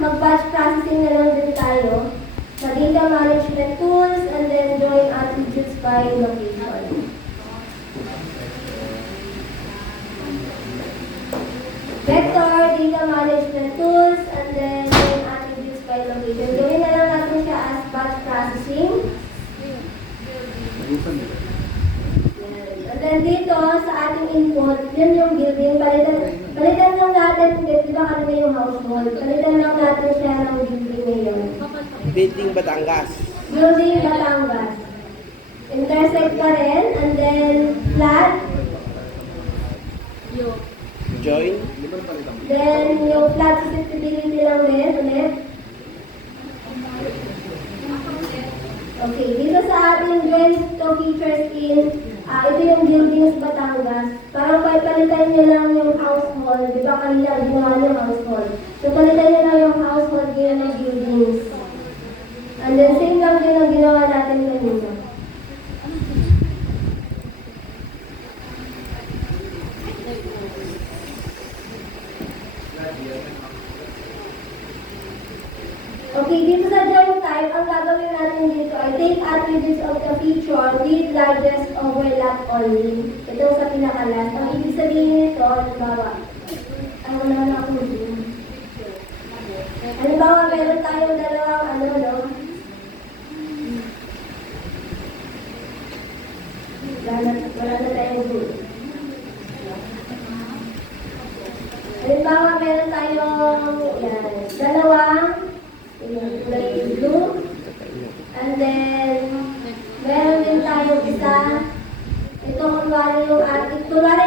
mag-batch processing na lang din tayo. Sa data management tools, and then join attributes by location. Vector, data management tools, and then join attributes by location. Gawin na lang natin siya as batch processing. And then dito, sa ating input, yun yung building. Palitan lang natin, di ba kanina yung household? Palitan lang natin siya ng building ngayon. Building Batangas. Building Batangas. Intersect pa rin, and then flat. Join. Then yung flat susceptibility lang din, ulit. Okay, dito sa ating join to features in, ito yung buildings Batangas. Parang palitan nyo lang yung household. Di ba kanina ginawa yung household? So palitan nyo lang yung household din ng buildings. And then same lang din ang ginawa natin kanina. Okay, dito sa join type, ang gagawin natin dito ay take attributes of the feature with largest overlap only. Ito sa pinakalas. Ang ibig sabihin nito, halimbawa, wala na ako dito. Halimbawa, meron tayong dalawang no? Wala na tayong dito. Halimbawa, meron tayong, dalawang kulay blue. And then, meron din tayong isa. Ito, kunwari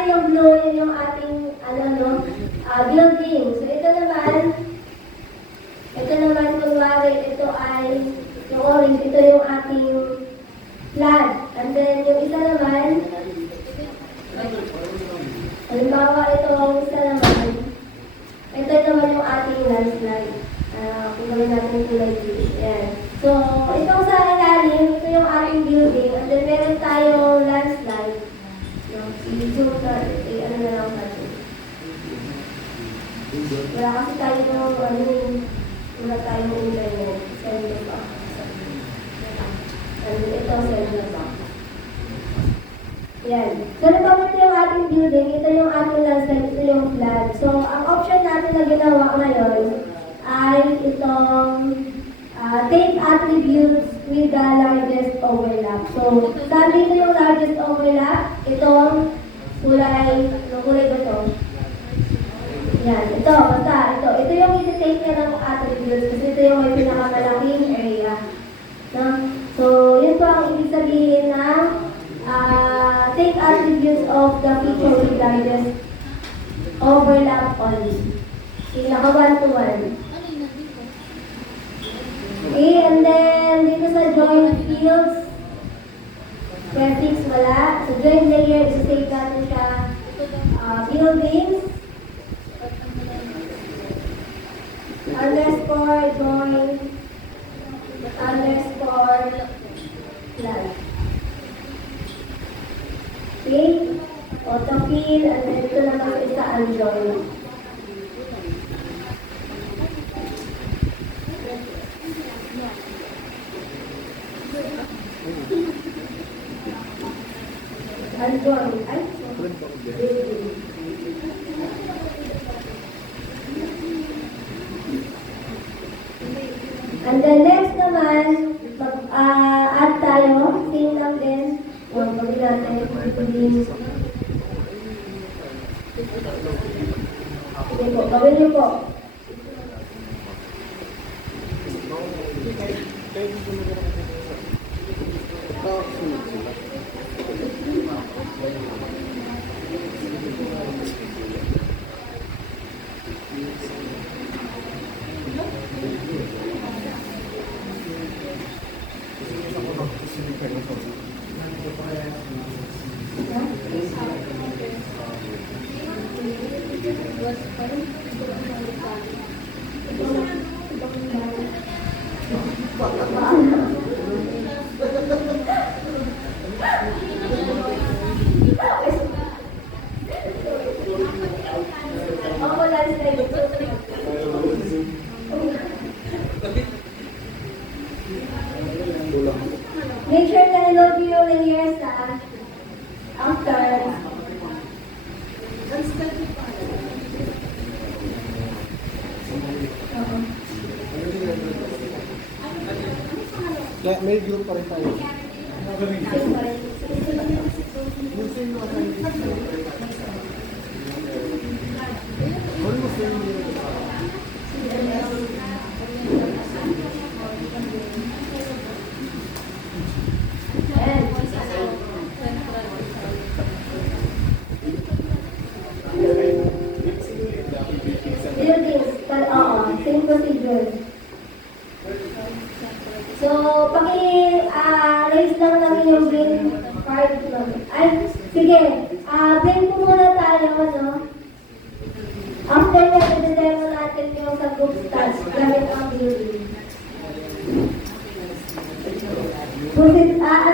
yung blue, yun yung ating, building. So, ito naman, kunwari, ito ay, yung orange, ito yung ating flag. And then, yung isa naman, halimbawa, itong isa naman, ito naman yung ating landslide. Kung gawin natin kulay blue. Ayan. So, itong sa ilalim, ito yung ating building. And then, meron tayong landslide. I-zoom na, ano na lang natin. Wala kasi tayo wala tayong internet. Send na pa. And then, ito, send na pa. Ayan. So, nabangat yung ating building. Ito yung ating landslide. Ito yung flag. So, ang option natin na ginawa ngayon ay itong take attributes with the largest overlap. So, sabi ko yung largest overlap, itong kulay ba ito? Yan, ito, basta, ito. Ito yung iti-take niya ng attributes kasi ito yung may pinakamalaking area. No? So, yun po ang ibig sabihin na take attributes of the feature with largest overlap only. Naka 1-to-1. Okay, and then dito sa join fields, prefix wala. So join layer, isa-save natin siya. Buildings, underscore join, underscore flag. Okay, autofill, and then ito naman isa unjoin. And then next naman, mag-add tayo, same lang din. Pagin natin, sige po, gawin niyo po. Oo. Kaya may group pa rin tayo. Same pa rin. Buildings, oo, same procedure. So, raise lang namin yung green card. Ay, sige, bring po muna tayo, no? After na, i-demo natin yung sa group stats, gamit ang building. Proceed, ano